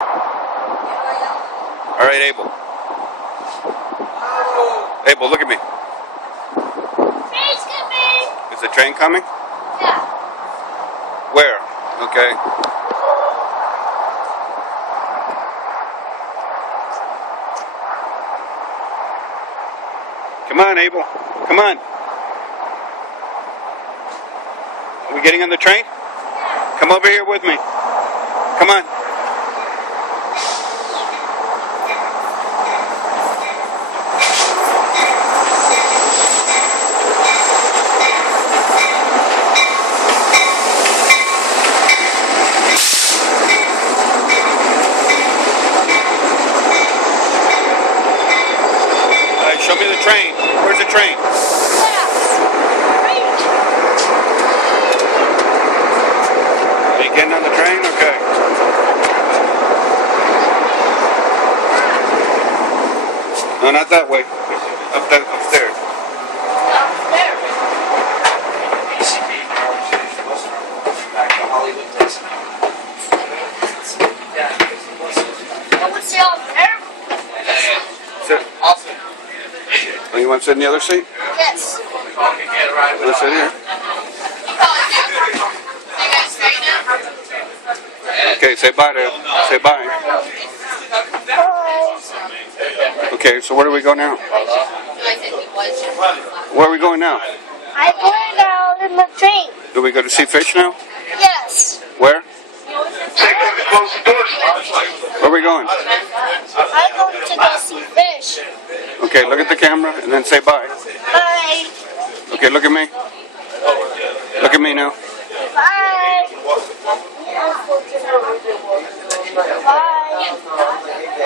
All right, Abel. Abel, look at me. Train's coming. Is the train coming? Yeah. Where? Okay. Come on, Abel. Come on. Are we getting on the train? Come over here with me. Come on. Show me the train. Where's the train? Are you getting on the train? Okay. No, not that way. Upstairs. Sit. Oh, you want to sit in the other seat? Yes. Let's sit here. Okay, say bye to say bye. Bye. Okay, so where do we go now? Where are we going now? I'm going down in the train. Do we go to see fish now? Yes. Where? Where are we going? I'm going to go see fish. Okay, look at the camera and then say bye. Bye. Okay, look at me. Look at me now. Bye. Bye.